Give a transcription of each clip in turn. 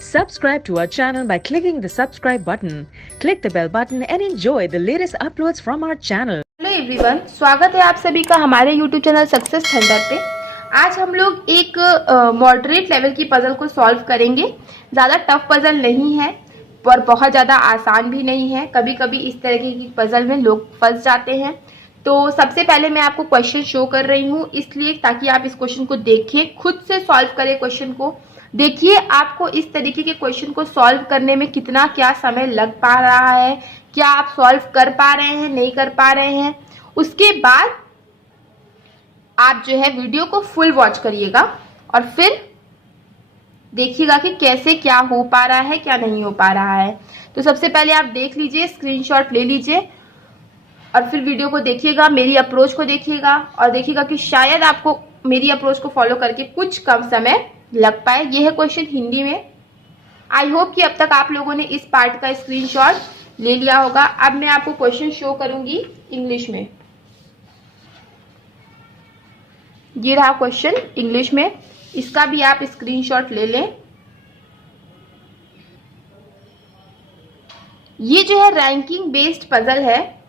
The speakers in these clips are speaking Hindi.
Subscribe to our channel by clicking the subscribe button. Click the bell button and enjoy the latest uploads from our channel. Hello everyone, स्वागत है आप सभी का हमारे यूट्यूब चैनल सक्सेस थंडर पे। आज हम लोग एक मॉडरेट लेवल की पजल को सॉल्व करेंगे। ज़्यादा टफ पजल नहीं है और बहुत ज़्यादा आसान भी नहीं है। कभी कभी इस तरह की पजल में लोग फंस जाते हैं। तो सबसे पहले मैं आपको क्वेश्चन शो कर रही हूँ, इसलिए ताकि आप इस क्वेश्चन को देखें, खुद से सॉल्व करें क्वेश्चन को। देखिए आपको इस तरीके के क्वेश्चन को सॉल्व करने में कितना क्या समय लग पा रहा है, क्या आप सॉल्व कर पा रहे हैं, नहीं कर पा रहे हैं। उसके बाद आप जो है वीडियो को फुल वॉच करिएगा और फिर देखिएगा कि कैसे क्या हो पा रहा है, क्या नहीं हो पा रहा है। तो सबसे पहले आप देख लीजिए, स्क्रीनशॉट ले लीजिए और फिर वीडियो को देखिएगा, मेरी अप्रोच को देखिएगा और देखिएगा कि शायद आपको मेरी अप्रोच को फॉलो करके कुछ कम समय लग पाए। यह है क्वेश्चन हिंदी में। आई होप कि अब तक आप लोगों ने इस पार्ट का स्क्रीनशॉट ले लिया होगा। अब मैं आपको क्वेश्चन शो करूंगी इंग्लिश में। ये रहा क्वेश्चन इंग्लिश में, इसका भी आप स्क्रीनशॉट ले लें। ये जो है रैंकिंग बेस्ड पजल है,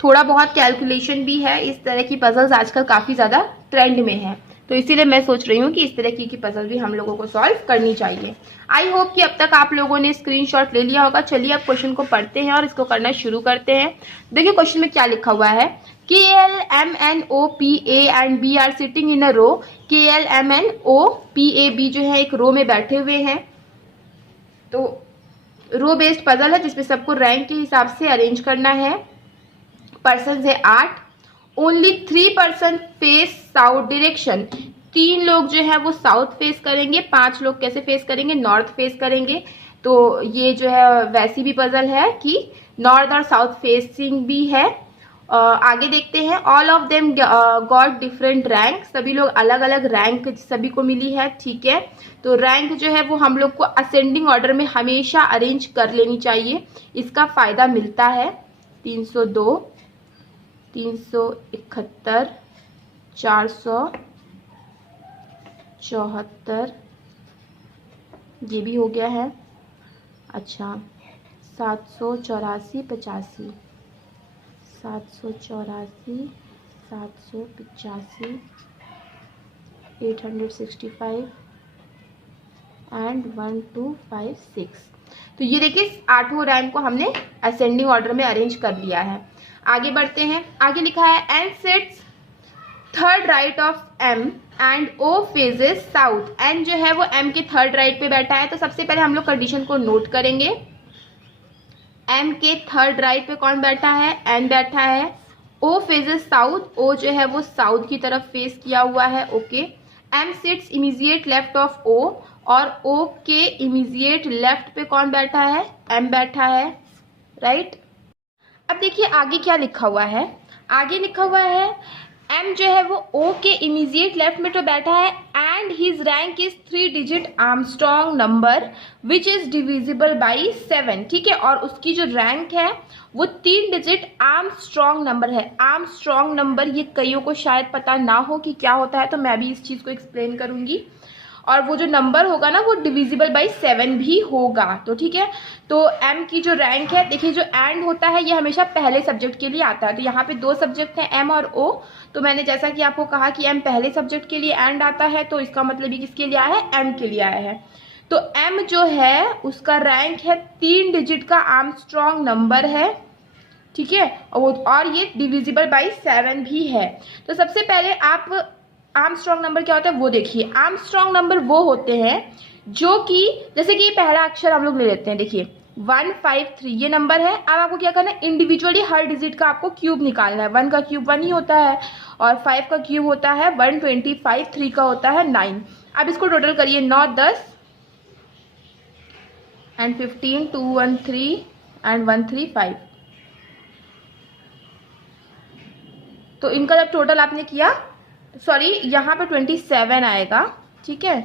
थोड़ा बहुत कैलकुलेशन भी है। इस तरह की पजल्स आजकल काफी ज्यादा ट्रेंड में है, तो इसीलिए मैं सोच रही हूँ कि इस तरह की पजल भी हम लोगों को सॉल्व करनी चाहिए। आई होप कि अब तक आप लोगों ने स्क्रीनशॉट ले लिया होगा। चलिए अब क्वेश्चन को पढ़ते हैं और इसको करना शुरू करते हैं। देखिए क्वेश्चन में क्या लिखा हुआ है। KL, MN, O, P, A and B are sitting in a row. KL, MN, O, P, A, B जो है एक रो में बैठे हुए हैं। तो रो बेस्ड पजल है जिसमें सबको रैंक के हिसाब से अरेंज करना है। पर्सन है 8। Only 3% face south direction. 3 लोग जो है वो साउथ फेस करेंगे, 5 लोग कैसे फेस करेंगे, नॉर्थ फेस करेंगे। तो ये जो है वैसी भी पजल है कि नॉर्थ और साउथ फेसिंग भी है। आगे देखते हैं। All of them got different rank. सभी लोग अलग अलग रैंक सभी को मिली है, ठीक है। तो रैंक जो है वो हम लोग को असेंडिंग ऑर्डर में हमेशा अरेंज कर लेनी चाहिए, इसका फायदा मिलता है। 302, 371, 474, ये भी हो गया है। अच्छा 784, 85, 784, 785, 865 एंड 1256। तो ये देखिए 8 रैंक को हमने असेंडिंग ऑर्डर में अरेंज कर लिया है। आगे बढ़ते हैं। आगे लिखा है N sits third right of M and O faces south. N जो है वो एम के थर्ड राइट पे बैठा है। तो सबसे पहले हम लोग कंडीशन को नोट करेंगे। एम के थर्ड राइट पे कौन बैठा है, एन बैठा है। ओ फेजेस साउथ, ओ जो है वो साउथ की तरफ फेस किया हुआ है, okay. M sits immediate left of O, और ओ के इमीजिएट लेफ्ट पे कौन बैठा है, एम बैठा है, राइट। अब देखिए आगे क्या लिखा हुआ है। आगे लिखा हुआ है एम जो है वो ओ के इमीजिएट लेफ्ट में तो बैठा है and his rank is 3 digit Armstrong number which is divisible by 7, ठीक है। और उसकी जो रैंक है वो 3 डिजिट आर्मस्ट्रॉन्ग नंबर है। आर्मस्ट्रॉन्ग नंबर ये कईयों को शायद पता ना हो कि क्या होता है, तो मैं भी इस चीज को एक्सप्लेन करूंगी। और वो जो नंबर होगा ना वो डिविजिबल बाई 7 भी होगा, तो ठीक है। तो एम की जो रैंक है, देखिए जो एंड होता है ये हमेशा पहले सब्जेक्ट के लिए आता है। तो यहाँ पे 2 सब्जेक्ट हैं, एम और ओ। तो मैंने जैसा कि आपको कहा कि एम पहले सब्जेक्ट के लिए एंड आता है, तो इसका मतलब ये किसके लिए आया है, एम के लिए आया है। तो एम जो है उसका रैंक है 3 डिजिट का आर्मस्ट्रॉन्ग नंबर है, ठीक है। और ये डिविजिबल बाई 7 भी है। तो सबसे पहले आप आर्मस्ट्रॉन्ग नंबर क्या होता है वो देखिए। आर्मस्ट्रॉन्ग नंबर वो होते हैं जो कि, जैसे कि पहला अक्षर हम लोग ले लेते हैं, देखिए 153 ये नंबर है। अब आपको क्या करना है, इंडिविजुअली हर डिजिट का आपको क्यूब निकालना है। 1 का क्यूब 1 ही होता है और 5 का क्यूब होता है 125, 3 का होता है 9। अब इसको टोटल करिए, 9, 10 एंड 15, 2, 1, 3 एंड 1, 3, 5। तो इनका जब टोटल आपने किया, सॉरी यहाँ पे 27 आएगा, ठीक है।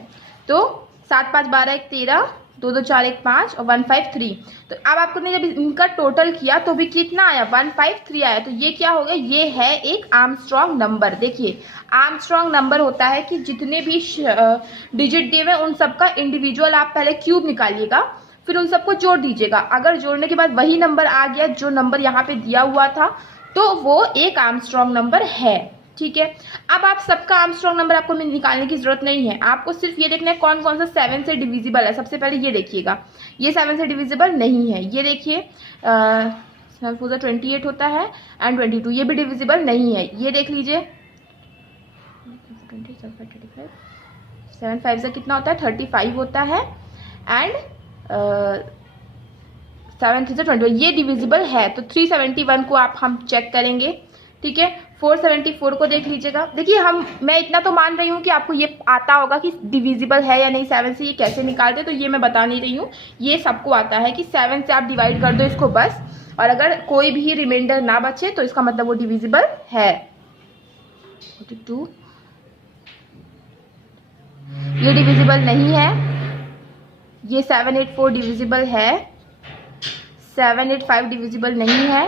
तो 7, 5, 12, 1, 13, 2 2 4 1 5 और 153। तो अब आपको ने जब इनका टोटल किया तो भी कितना आया, 153 आया। तो ये क्या हो गया, ये है एक आर्मस्ट्रॉन्ग नंबर। देखिए आर्मस्ट्रॉन्ग नंबर होता है कि जितने भी डिजिट दिए हुए उन सबका इंडिविजुअल आप पहले क्यूब निकालिएगा, फिर उन सबको जोड़ दीजिएगा। अगर जोड़ने के बाद वही नंबर आ गया जो नंबर यहाँ पे दिया हुआ था तो वो एक आर्मस्ट्रॉन्ग नंबर है। ठीक है, अब आप सबका आर्मस्ट्रॉन्ग नंबर आपको निकालने की जरूरत नहीं है, आपको सिर्फ ये देखना है कौन कौन सा 7 से डिविजिबल है। सबसे पहले ये देखिएगा, ये 7 से डिविजिबल नहीं है। ये देखिए 28 होता है एंड 22, ये भी डिविजिबल नहीं है। ये देख लीजिए 7 5 से कितना होता है, 35 होता है एंड 7 3 से 21, ये डिविजिबल है। तो 371 को हम चेक करेंगे। ठीक है, 474 को देख लीजिएगा। देखिए मैं इतना तो मान रही हूँ कि आपको ये आता होगा कि डिविजिबल है या नहीं, 7 से ये कैसे निकालते, तो ये मैं बता नहीं रही हूँ, ये सबको आता है कि 7 से आप डिवाइड कर दो इसको बस, और अगर कोई भी रिमाइंडर ना बचे तो इसका मतलब वो डिविजिबल है। 42 ये डिविजिबल नहीं है, ये 784 डिविजिबल है, 785 डिविजिबल नहीं है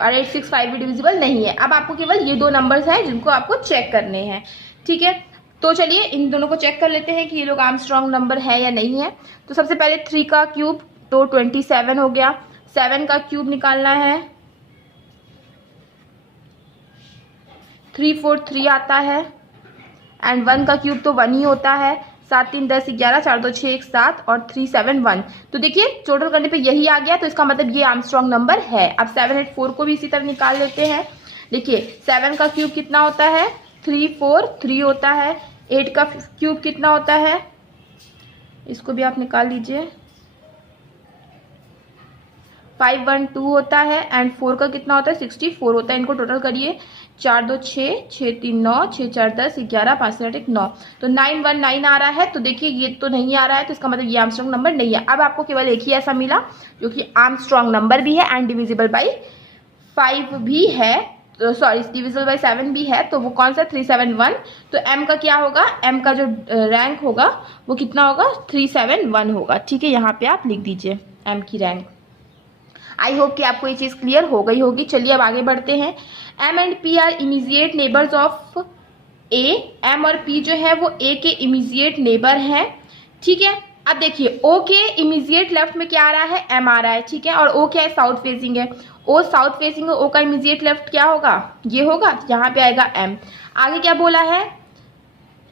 और 865 भी डिविजिबल नहीं है। अब आपको केवल ये 2 नंबर्स हैं जिनको आपको चेक करने हैं। ठीक है, तो चलिए इन दोनों को चेक कर लेते हैं कि ये लोग आर्मस्ट्रॉन्ग नंबर है या नहीं है। तो सबसे पहले 3 का क्यूब तो 27 हो गया, 7 का क्यूब निकालना है 343 आता है एंड 1 का क्यूब तो 1 ही होता है, 7 3 10 11 4 2 6 1 7 और 371। तो देखिए टोटल करने पे यही आ गया, तो इसका मतलब ये आर्मस्ट्रॉन्ग नंबर है। अब 784 को भी इसी तरह निकाल लेते हैं। देखिए 7 का क्यूब कितना होता है, 343 होता है, 8 का क्यूब कितना होता है, इसको भी आप निकाल लीजिए, 512 होता है एंड 4 का कितना होता है, 64 होता है। इनको टोटल करिए, 4 2 6 6 3 9 6 4 10 11 5 7 1 9, तो 919 आ रहा है। तो देखिए ये तो नहीं आ रहा है, तो इसका मतलब ये आर्मस्ट्रॉन्ग नंबर नहीं है। अब आपको केवल एक ही ऐसा मिला जो कि आर्मस्ट्रॉन्ग नंबर भी है एंड डिविजिबल बाई 5 भी है, तो सॉरी डिविजिबल बाई 7 भी है। तो वो कौन सा, 371। तो एम का क्या होगा, एम का जो रैंक होगा वो कितना होगा, 371 होगा। ठीक है, यहाँ पे आप लिख दीजिए एम की रैंक। आई होप कि आपको ये चीज क्लियर हो गई होगी। चलिए अब आगे बढ़ते हैं। M and P are immediate neighbours of A. M और पी जो है वो ए के इमीजिएट नेबर हैं। ठीक है, अब देखिए ओ के इमीजिएट लेफ्ट में क्या आ रहा है, एम आ रहा है। ठीक है, और ओ क्या है, साउथ फेसिंग है। ओ साउथ फेसिंग है, ओ का इमीजिएट लेफ्ट क्या होगा, ये होगा, यहाँ पे आएगा एम। आगे क्या बोला है,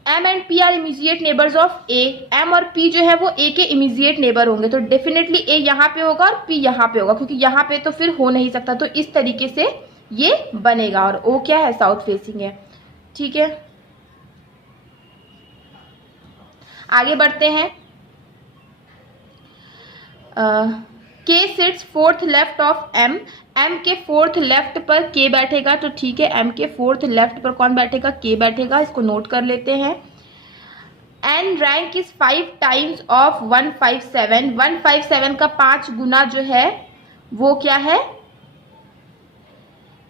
M and P are immediate neighbours of A. M और पी जो है वो ए के इमीजिएट नेबर होंगे, तो डेफिनेटली ए यहाँ पे होगा और पी यहाँ पे होगा, क्योंकि यहाँ पे तो फिर हो नहीं सकता। तो इस तरीके से ये बनेगा, और ओ क्या है, साउथ फेसिंग है। ठीक है, आगे बढ़ते हैं। K sits fourth left of M. M के फोर्थ लेफ्ट पर के बैठेगा, तो ठीक है, एम के फोर्थ लेफ्ट पर कौन बैठेगा, के बैठेगा। इसको नोट कर लेते हैं। N rank is 5 times of 157। 157 का 5 गुना जो है वो क्या है,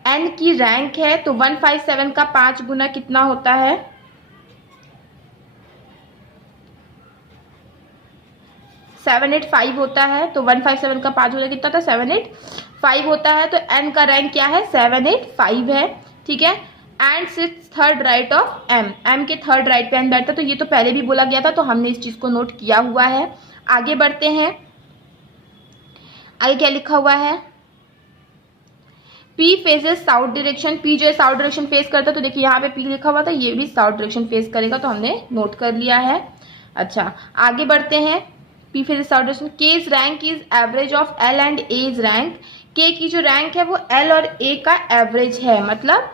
एन की रैंक है। तो 157 का 5 गुना कितना होता है, 785 होता है। तो 157 का 5 गुना कितना था, 785 होता है। तो एन का रैंक क्या है, 785 है। ठीक है, and sits third right of M. M के थर्ड राइट पे एन बैठता है, तो ये तो पहले भी बोला गया था, तो हमने इस चीज को नोट किया हुआ है। आगे बढ़ते हैं। आगे क्या लिखा हुआ है, P faces south direction. P जो है साउथ डायरेक्शन फेस करता है, तो देखिए यहाँ पे P लिखा हुआ था, ये भी साउथ डायरेक्शन फेस करेगा, तो हमने नोट कर लिया है। अच्छा, आगे बढ़ते हैं। P faces south direction. K's rank is average of L and A's rank. K की जो रैंक है वो L और A का एवरेज है, मतलब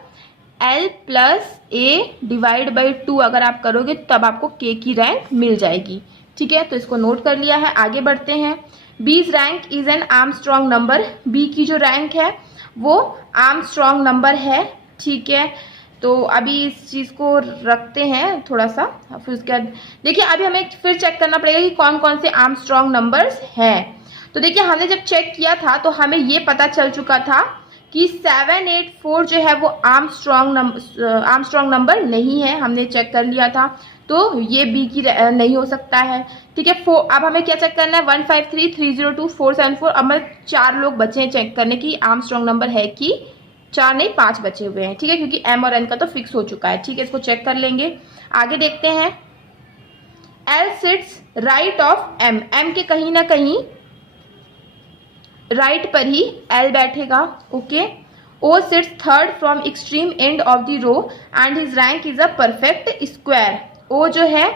L plus A divide by 2 अगर आप करोगे तब आपको K की रैंक मिल जाएगी। ठीक है, तो इसको नोट कर लिया है। आगे बढ़ते हैं। B's rank is an Armstrong number. B की जो रैंक है वो आर्मस्ट्रॉन्ग नंबर है। ठीक है, तो अभी इस चीज को रखते हैं थोड़ा सा, फिर उसके बाद देखिए अभी हमें फिर चेक करना पड़ेगा कि कौन कौन से आर्मस्ट्रॉन्ग नंबर्स हैं। तो देखिए हमने जब चेक किया था तो हमें ये पता चल चुका था कि 784 जो है वो आर्मस्ट्रॉन्ग नंबर नहीं है, हमने चेक कर लिया था, तो ये बी की नहीं हो सकता है। ठीक है, अब हमें क्या चेक करना है, 153, 302, 474। अब हमें 4 लोग बचे हैं चेक करने की आर्मस्ट्रॉन्ग नंबर है कि 4 नहीं 5 बचे हुए हैं। ठीक है, क्योंकि एम और एन का तो फिक्स हो चुका है। ठीक है, इसको चेक कर लेंगे। आगे देखते हैं, L sits right of M, M के कहीं ना कहीं राइट पर ही एल बैठेगा। Okay, O sits third from extreme end of the row and his rank is a perfect square. O जो है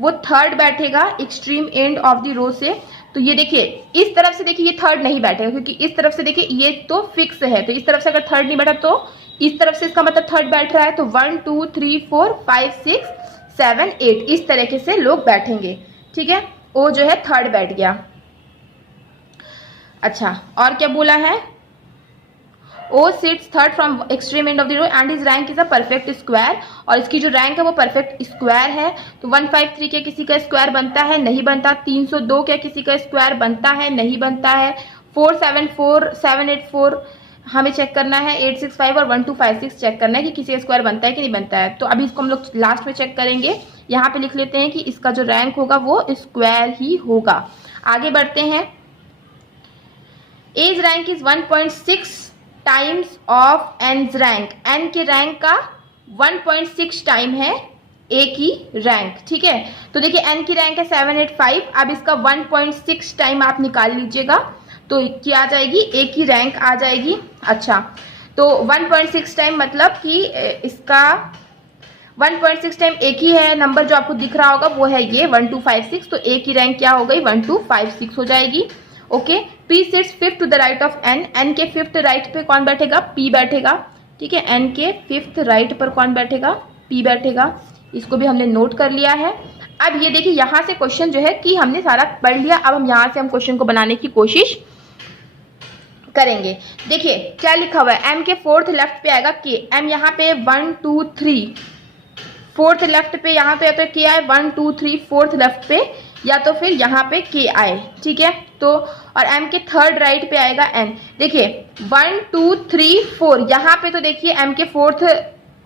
वो थर्ड बैठेगा extreme end of the row से। तो ये देखिए, इस तरफ से देखिए ये थर्ड नहीं बैठेगा, क्योंकि इस तरफ से देखिए ये तो फिक्स है, तो इस तरफ से अगर थर्ड नहीं बैठा तो इस तरफ से इसका मतलब थर्ड बैठ रहा है। तो 1 2 3 4 5 6 7 8 इस तरीके से लोग बैठेंगे। ठीक है, ओ जो है थर्ड बैठ गया। अच्छा, और क्या बोला है, O sits third from extreme end of the row and his rank is a perfect square, और इसकी जो रैंक है वो परफेक्ट स्क्वायर है। तो 153 क्या किसी का स्क्वायर बनता है, नहीं बनता। 302 क्या किसी का स्क्वायर बनता है, नहीं बनता है। 474 784 हमें चेक करना है, 865 और 1256 चेक करना है कि किसी का स्क्वायर बनता है कि नहीं बनता है। तो अभी इसको हम लोग लास्ट में चेक करेंगे। यहाँ पे लिख लेते हैं कि इसका जो रैंक होगा वो स्क्वायर ही होगा। आगे बढ़ते हैं, H's rank is 1.6 times of N's rank, N के रैंक का 1.6 टाइम है ए की रैंक। ठीक है, तो देखिए एन की रैंक है 785, अब इसका 1.6 टाइम आप निकाल लीजिएगा तो क्या आ जाएगी, ए की रैंक आ जाएगी। अच्छा, तो 1.6 टाइम मतलब कि इसका 1.6 टाइम ए की है नंबर जो आपको दिख रहा होगा वो है ये 1256, तो ए की रैंक क्या हो गई 1256 हो जाएगी। Okay, P sits fifth to the right of N, N के फिफ्थ राइट पे कौन बैठेगा, पी बैठेगा। ठीक है, एन के फिफ्थ राइट पर कौन बैठेगा, पी बैठेगा। इसको भी हमने नोट कर लिया है। अब ये देखिए यहाँ से क्वेश्चन जो है कि हमने सारा पढ़ लिया, अब हम यहाँ से हम क्वेश्चन को बनाने की कोशिश करेंगे। देखिए क्या लिखा हुआ है, एम के फोर्थ लेफ्ट पे आएगा के, एम यहाँ पे 1 2 3 फोर्थ लेफ्ट पे, यहाँ पे तो के आए 1 2 3 फोर्थ लेफ्ट पे, या तो फिर यहाँ पे के आए। ठीक है, तो और एम के थर्ड राइट पे आएगा एन। देखिए 1 2 3 4, यहाँ पे तो देखिए एम के फोर्थ,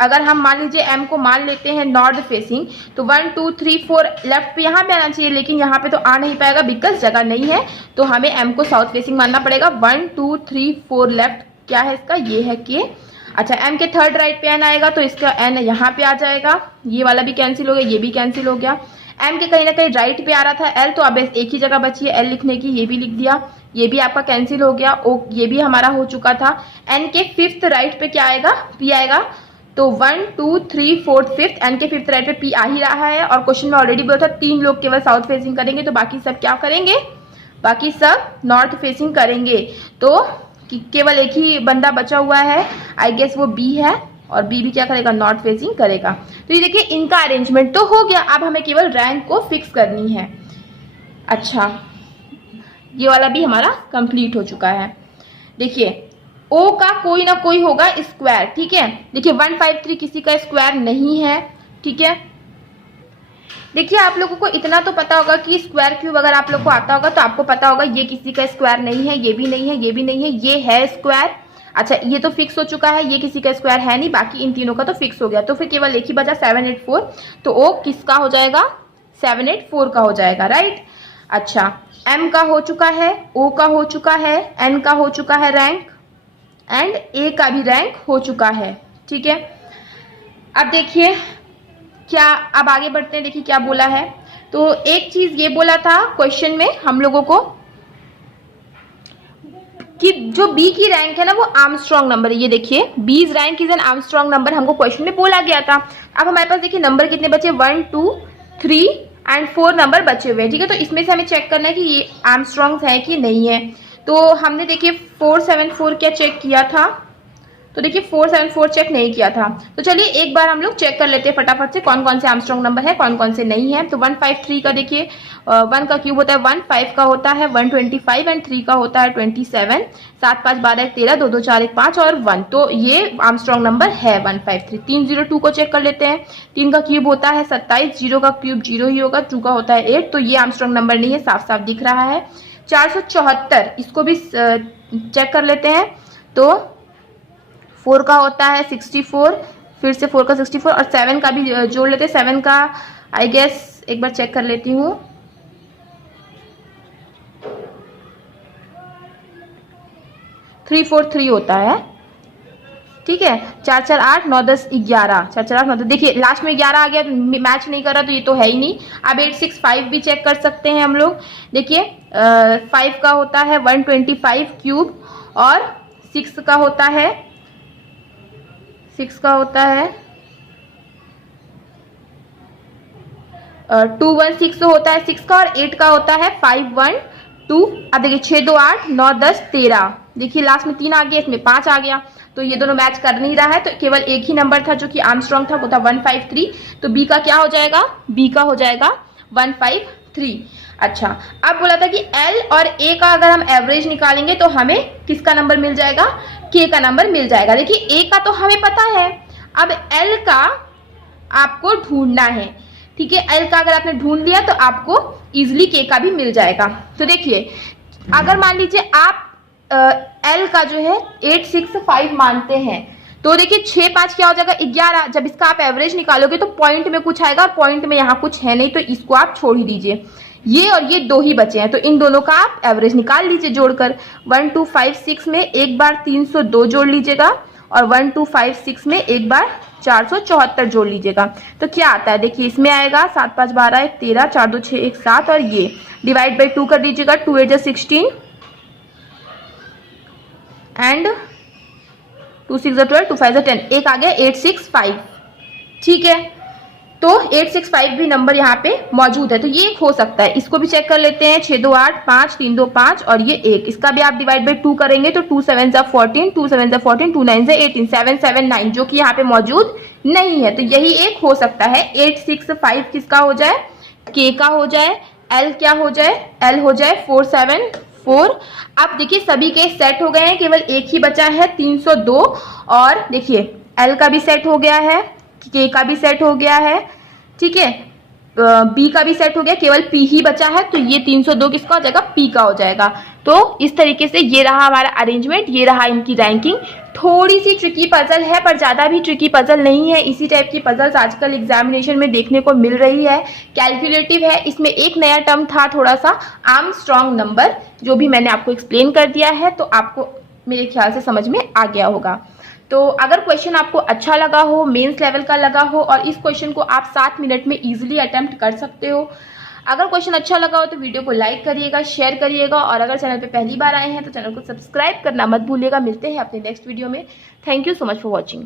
अगर हम मान लीजिए एम को मान लेते हैं नॉर्थ फेसिंग, तो 1 2 3 4 लेफ्ट पे यहाँ पे आना चाहिए, लेकिन यहाँ पे तो आ नहीं पाएगा बिकॉज जगह नहीं है, तो हमें एम को साउथ फेसिंग मानना पड़ेगा। 1 2 3 4 लेफ्ट क्या है इसका, ये है के। अच्छा, एम के थर्ड राइट पे एन आएगा तो इसका एन यहाँ पे आ जाएगा, ये वाला भी कैंसिल हो गया, ये भी कैंसिल हो गया। एम के कहीं ना कहीं राइट पे आ रहा था एल, तो अब एक ही जगह बची है एल लिखने की, ये भी लिख दिया, ये भी आपका कैंसिल हो गया। ओ, ये भी हमारा हो चुका था। एन के फिफ्थ राइट पे क्या आएगा, पी आएगा, तो 1 2 3 4 5 एन के फिफ्थ राइट पे पी आ ही रहा है। और क्वेश्चन में ऑलरेडी बोला था 3 लोग केवल साउथ फेसिंग करेंगे, तो बाकी सब क्या करेंगे, बाकी सब नॉर्थ फेसिंग करेंगे। तो केवल एक ही बंदा बचा हुआ है, आई गेस वो बी है, और बी भी क्या करेगा, नॉर्थ फेसिंग करेगा। तो ये देखिए इनका अरेंजमेंट तो हो गया, अब हमें केवल रैंक को फिक्स करनी है। अच्छा, ये वाला भी हमारा कंप्लीट हो चुका है। देखिए ओ का कोई ना कोई होगा स्क्वायर। ठीक है, देखिए 153 किसी का स्क्वायर नहीं है। ठीक है, देखिए आप लोगों को इतना तो पता होगा कि स्क्वायर क्यूब अगर आप लोग को आता होगा तो आपको पता होगा ये किसी का स्क्वायर नहीं है, ये भी नहीं है, ये भी नहीं है, ये है स्क्वायर। अच्छा, ये तो फिक्स हो चुका है, ये किसी का स्क्वायर है नहीं, बाकी इन तीनों का तो फिक्स हो गया। तो फिर केवल एक ही बचा 784, तो ओ किसका हो जाएगा, 784 का हो जाएगा, राइट। अच्छा, एम का हो चुका है, ओ का हो चुका है, एन का हो चुका है रैंक, एंड ए का भी रैंक हो चुका है। ठीक है, अब देखिए क्या, अब आगे बढ़ते हैं। देखिए क्या बोला है, तो एक चीज ये बोला था क्वेश्चन में हम लोगों को कि जो बी की रैंक है ना वो आर्मस्ट्रॉन्ग नंबर है। ये देखिए बीज rank is an Armstrong number, हमको क्वेश्चन में बोला गया था। अब हमारे पास देखिए नंबर कितने बचे, 1 2 3 एंड 4 नंबर बचे हुए हैं। ठीक है, तो इसमें से हमें चेक करना है कि ये आर्मस्ट्रॉन्ग है कि नहीं है। तो हमने देखिए 474 क्या चेक किया था, तो देखिए 474 चेक नहीं किया था। तो चलिए एक बार हम लोग चेक कर लेते हैं फटाफट से कौन कौन से आर्मस्ट्रॉन्ग नंबर है, कौन कौन से नहीं है। तो 153 का देखिए 1 का क्यूब होता है 1, 5 का होता है 125 एंड 3 का होता है 27, 7 5 12 1 13, 2 2 4 1 5 और 1, तो ये आर्मस्ट्रॉन्ग नंबर है 153। 302 को चेक कर लेते हैं, 3 का क्यूब होता है 27, 0 का क्यूब 0 ही होगा, 2 का होता है 8, तो ये आर्मस्ट्रॉन्ग नंबर नहीं है, साफ साफ दिख रहा है। 474 इसको भी चेक कर लेते हैं, तो 4 का होता है 64, फिर से 4 का 64 और 7 का भी जोड़ लेते हैं। 7 का आई गेस एक बार चेक कर लेती हूँ, 343 होता है। ठीक है, 4 4 8 9 10 11, 4 4 8 9 10, देखिए लास्ट में 11 आ गया, मैच नहीं कर रहा तो ये तो है ही नहीं। अब 865 भी चेक कर सकते हैं हम लोग। देखिए 5 का होता है 125 क्यूब और 6 का होता है 216 होता है 6 का, और 8 का होता है 512। अब देखिए 6 2 8 9 10 13, देखिए लास्ट में 3 आ गया, इसमें 5 आ गया, तो ये दोनों मैच कर नहीं रहा है। तो केवल एक ही नंबर था जो कि आर्मस्ट्रांग था, वो था 153। तो बी का क्या हो जाएगा, बी का हो जाएगा 153। अच्छा, अब बोला था कि एल और ए का अगर हम एवरेज निकालेंगे तो हमें किसका नंबर मिल जाएगा, के का नंबर मिल जाएगा। देखिए ए का तो हमें पता है, अब एल का आपको ढूंढना है। ठीक है, एल का अगर आपने ढूंढ लिया तो आपको इजिली के का भी मिल जाएगा। तो देखिए अगर मान लीजिए आप एल का जो है 865 मानते हैं, तो देखिए 6 5 क्या हो जाएगा 11। जब इसका आप एवरेज निकालोगे तो पॉइंट में कुछ आएगा, पॉइंट में यहाँ कुछ है नहीं, तो इसको आप छोड़ ही दीजिए। ये और ये 2 ही बचे हैं, तो इन दोनों का आप एवरेज निकाल लीजिए जोड़कर। 1256 में एक बार 302 जोड़ लीजिएगा और 1256 में एक बार 474 जोड़ लीजिएगा। तो क्या आता है, देखिए इसमें आएगा 7 5 12 1 13, 4 2 6 1 7, और ये डिवाइड बाई 2 कर दीजिएगा। 2 8 16 एंड 2 6 12, 2 5 10, एक आ गया 865। ठीक है, तो 865 भी नंबर यहाँ पे मौजूद है, तो ये हो सकता है। इसको भी चेक कर लेते हैं, 6 2 8 5 3 2 5 और ये 1, इसका भी आप डिवाइड बाई 2 करेंगे तो 2 7 14, 2 7 14, 2 9 18, 7 7 9, जो कि यहाँ पे मौजूद नहीं है। तो यही एक हो सकता है। 865 किसका हो जाए, के का हो जाए। एल क्या हो जाए, एल हो जाए 474। अब देखिए सभी के सेट हो गए हैं, केवल एक ही बचा है 302, और देखिए एल का भी सेट हो गया है, के का भी सेट हो गया है, ठीक है, बी का भी सेट हो गया, केवल पी ही बचा है। तो ये 302 किसका हो जाएगा, पी का हो जाएगा। तो इस तरीके से ये रहा हमारा अरेंजमेंट, ये रहा इनकी रैंकिंग। थोड़ी सी ट्रिकी पजल है पर ज्यादा भी ट्रिकी पजल नहीं है। इसी टाइप की पजल्स आजकल एग्जामिनेशन में देखने को मिल रही है। कैलकुलेटिव है, इसमें एक नया टर्म था थोड़ा सा, आर्मस्ट्रांग नंबर, जो भी मैंने आपको एक्सप्लेन कर दिया है, तो आपको मेरे ख्याल से समझ में आ गया होगा। तो अगर क्वेश्चन आपको अच्छा लगा हो, मेंस लेवल का लगा हो, और इस क्वेश्चन को आप 7 मिनट में इजीली अटेम्प्ट कर सकते हो। अगर क्वेश्चन अच्छा लगा हो तो वीडियो को लाइक करिएगा, शेयर करिएगा, और अगर चैनल पे पहली बार आए हैं तो चैनल को सब्सक्राइब करना मत भूलिएगा। मिलते हैं अपने नेक्स्ट वीडियो में। Thank you so much for watching.